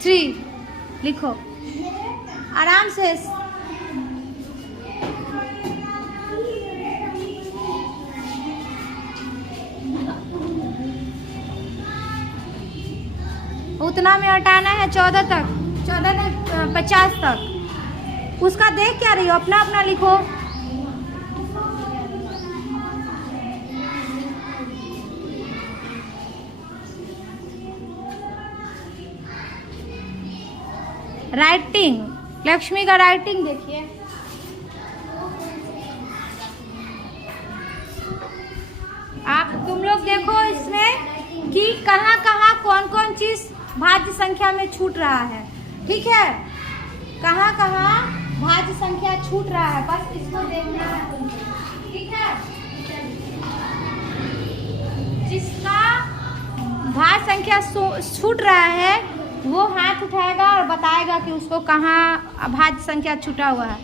3 लिखो आराम से। उतना में हटाना है 14 तक, 14 नहीं 50 तक। उसका देख क्या रही हो, अपना अपना लिखो। राइटिंग, लक्ष्मी का राइटिंग देखिए। आप तुम लोग देखो इसमें कि कहाँ कहाँ कौन कौन चीज भाज्य संख्या में छूट रहा है। ठीक है, कहाँ कहाँ भाज्य संख्या छूट रहा है, बस इसको देखना है तुमको। ठीक है, जिसका भाज्य संख्या छूट रहा है वो हाथ उठाएगा और बताएगा कि उसको कहाँ भाज्य संख्या छूटा हुआ है।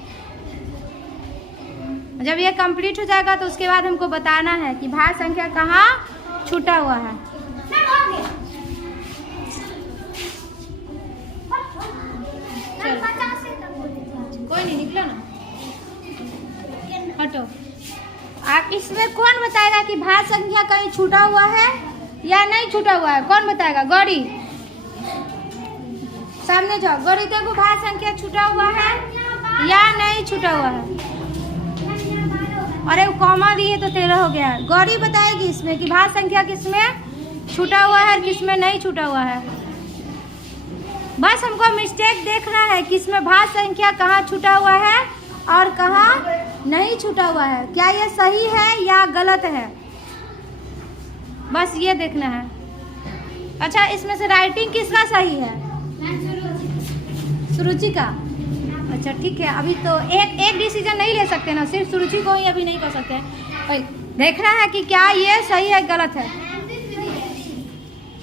जब ये कंप्लीट हो जाएगा तो उसके बाद हमको बताना है कि भाज्य संख्या कहाँ छूटा हुआ है। कोई नहीं, निकलो ना, हटो। आप इसमें कौन बताएगा कि भाज्य संख्या कहीं छूटा हुआ है या नहीं छूटा हुआ है? कौन बताएगा? गौरी, सामने जाओ। गौरी देखो, भाज्य संख्या छूटा हुआ है या नहीं छूटा हुआ है? अरे कॉमा दिए तो 13 हो गया। गौरी बताएगी इसमें कि भाज्य संख्या किसमें छूटा हुआ है और किसमें नहीं छूटा हुआ है। बस हमको मिस्टेक देखना है कि इसमें भाज्य संख्या कहाँ छूटा हुआ है और कहाँ नहीं छूटा हुआ है। क्या ये सही है या गलत है, बस ये देखना है। अच्छा, इसमें से राइटिंग किसका सही है? सुरुचि का। अच्छा ठीक है, अभी तो एक डिसीजन नहीं ले सकते ना, सिर्फ सुरुचि को ही अभी नहीं कर सकते। देखना है कि क्या ये सही है गलत है।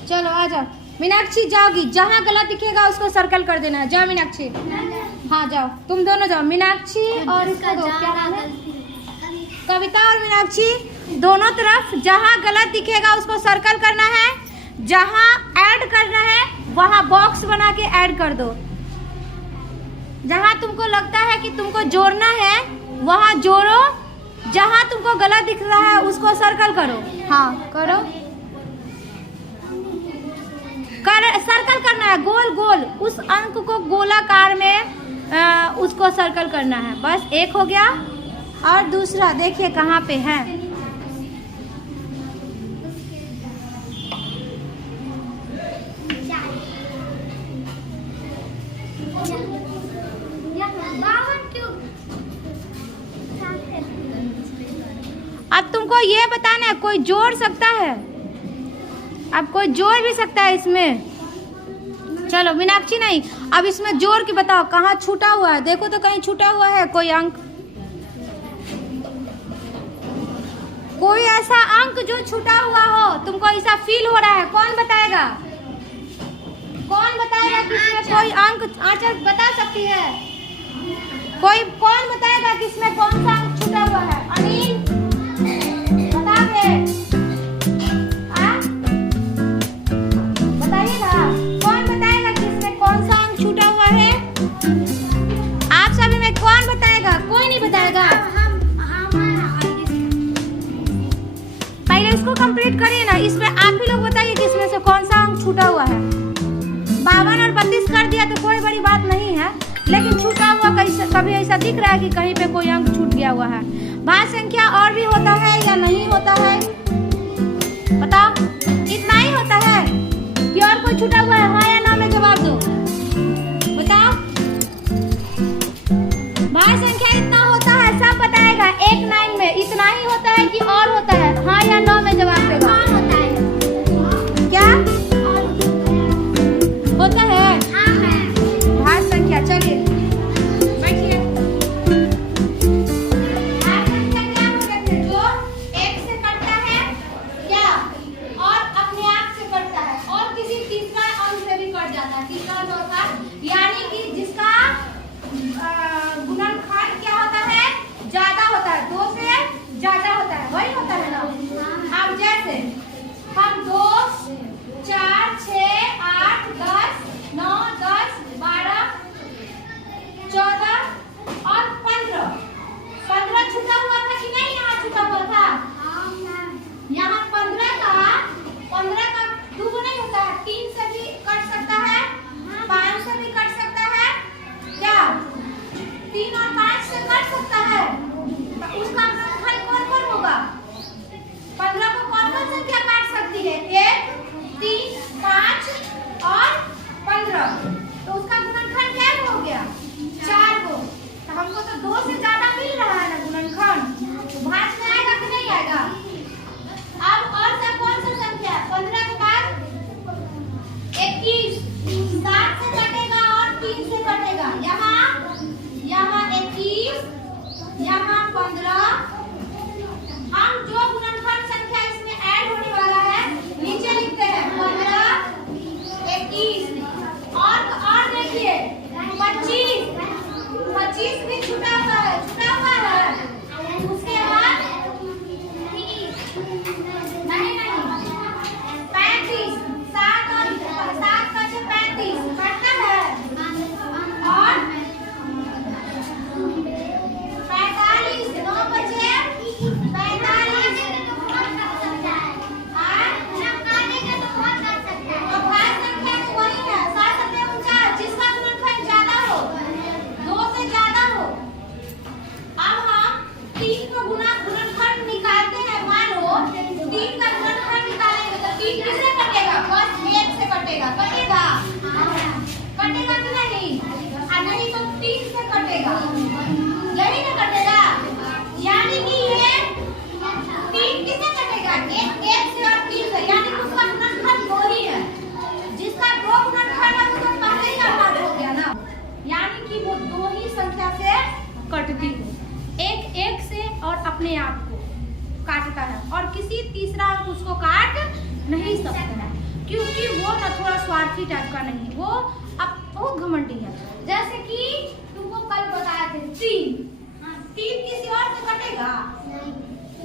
चलो आ जाओ। मीनाक्षी जाओगी, जहाँ गलत दिखेगा उसको सर्कल कर देना है। जाओ मीनाक्षी। हाँ जाओ, तुम दोनों जाओ। मीनाक्षी और इसका दो, क्या नाम है? कविता और मीनाक्षी, दोनों तरफ जहाँ गलत दिखेगा उसको सर्कल करना है। जहाँ ऐड करना है वहाँ बॉक्स बना के ऐड कर दो। जहाँ तुमको लगता है कि तुमको जोड़ना है वहाँ जोड़ो। जहाँ तुमको गलत दिख रहा है उसको सर्कल करो। हाँ करो, सर्कल करना है गोल गोल। उस अंक को गोलाकार में उसको सर्कल करना है। बस एक हो गया। और दूसरा देखिए कहाँ पे है। अब तुमको ये बताना है, कोई जोड़ सकता है? अब कोई जोड़ भी सकता है इसमें। चलो मीनाक्षी नहीं, अब इसमें जोड़ के बताओ कहाँ छूटा हुआ है। देखो तो कहीं छूटा हुआ है कोई अंक, कोई ऐसा अंक जो छूटा हुआ हो, तुमको ऐसा फील हो रहा है। कौन बताएगा? कौन बताएगा कि इसमें कोई अंक? आंचल बता सकती है कोई? कौन बताएगा कि इसमें कौन सा अंक छूटा हुआ है? अनिल बता दे। कोई नहीं बताएगा। पहले इसको कंप्लीट करिए ना। इसमें आप ही लोग बताइए कि इसमें से कौन सा अंक छूटा हुआ है। 52 और 32 कर दिया तो कोई बड़ी बात नहीं है, लेकिन छूटा हुआ कभी ऐसा दिख रहा है कि कहीं पे कोई अंक छूट गया हुआ है। भाज्य संख्या और भी होता है या नहीं होता है बताओ? इतना ही होता है कि और कोई छूटा हुआ है? हाँ या ना में जवाब दो, बताओ। भाज्य संख्या इतना होता है, सब बताएगा। 1 9 में इतना ही होता है कि और होता है? हाँ या ना में जवाब देगा। और होता है क्या? और होता है। हाँ है भाज्य संख्या। चलिए बैठिए। भाज्य संख्या क्या बोलते हैं? जो 1 से कटता है क्या और अपने आप से कटता है और किसी तीसरा अंक से भी कट जाता है, तीसरा चौथा, यानी कि जिसका गुणनखंड क्या होता है? ज्यादा होता है, 2 से ज्यादा होता है, वही होता है ना। अब जैसे हम 2 4 6 8 10 9 यहाँ 15। हम जो गुणनखंड संख्या इसमें ऐड होने वाला है नीचे लिखते हैं 15, 21 और देखिए 25 भी छुटा हुआ है, उसके बाद नहीं 35, 7 और 7 बचे 35 कटता है और 45 9 बचे 45 तो भाग संख्या तो वही है 7 सत्ते 49 जिसका गुणनखंड ज्यादा हो 2 से ज्यादा हो। अब हम 3 का गुणनखंड निकालते हैं। मानो 3 का गुणनखंड निकालेंगे तो 3 किससे कटेगा? बस 1 से कटेगा। कटेगा कि नहीं? नहीं तो 3 से कटेगा, यही ना कटेगा। यानी कि ये 3 किससे कटेगा? 1 से और 3 से, यानी कि उसका गुणनखंड 2 ही है। जिसका 2 गुणनखंड है वो तो पहले ही आबाद हो गया ना, यानी कि वो 2 ही संख्या से कटती है। एक से और अपने आप को काटता है और किसी तीसरा अंक उसको काट नहीं सकता है, क्योंकि वो ना थोड़ा स्वार्थी टाइप का नहीं है, वो अब बहुत घमंडी है। जैसे कि तुमको कल बताया थे 3 किसी और से कटेगा?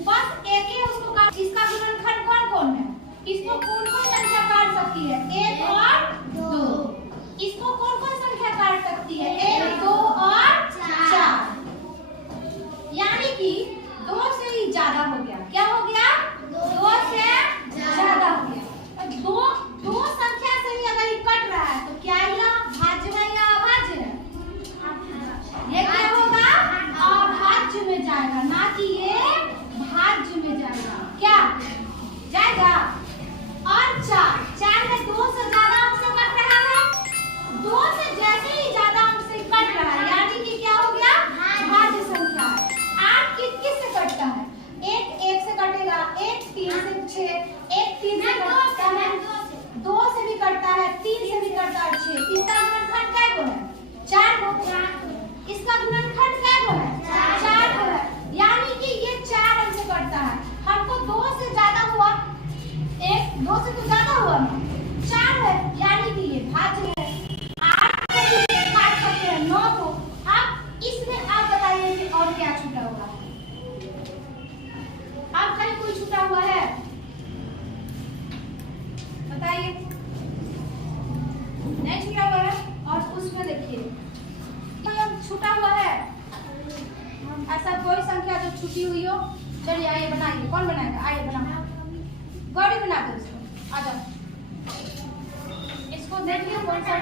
बस एक ही उसको काट। इसका गुणनखंड कौन कौन है? इसको कौन कौन संख्या काट सकती है? 1 और 2। इसको कौन कौन संख्या काट सकती है? 1, 2 और 4। यानी कि 2 से ही ज्यादा हो गया। क्या हो गया? 2 से ज्यादा हो गया। दो संख्या से ही अगर ये कट रहा है तो क्या यह भाज्य है या अभाज्य है? ये क्या होगा? अभाज्य में जाएगा, ना कि ये भाज्य में जाएगा। क्या जाएगा? और 4 में 2 से ज्यादा अंक से कट रहा है। 2 से जैसे ही ज्यादा अंक से कट रहा है यानी कि क्या हो गया? भाज्य संख्या। 8 किस से कटता है? 1 से कटेगा, 1 3 से 6, 1 3 से कटता है, 2 से भी कटता है, 3 से भी कटता है 6। इसका गुणनखंड क्या है? 4 को। इसका गुणनखंड क्या है? 4 को है। यानी कि ये 4 अंक से कटता है। हमको 2 से ज्यादा हुआ, 2 से तो ज्यादा हुआ ना, 4 है, यानी कि ये भाज्य है। 8 से भी काट सकते हैं 9 को। अब इसमें आप बताइए कि और क्या छूटा हुआ है? अब कहीं कोई छूटा हुआ है? बताइए। नहीं छूटा हुआ है। और उसमें देखिए छूटा हुआ है ऐसा कोई संख्या जो छूटी हुई हो? चलिए आइए बनाइए। कौन बनाएगा? आइए बना, गौरी बना दो इसको। आ जाओ, इसको देखिए कौन सा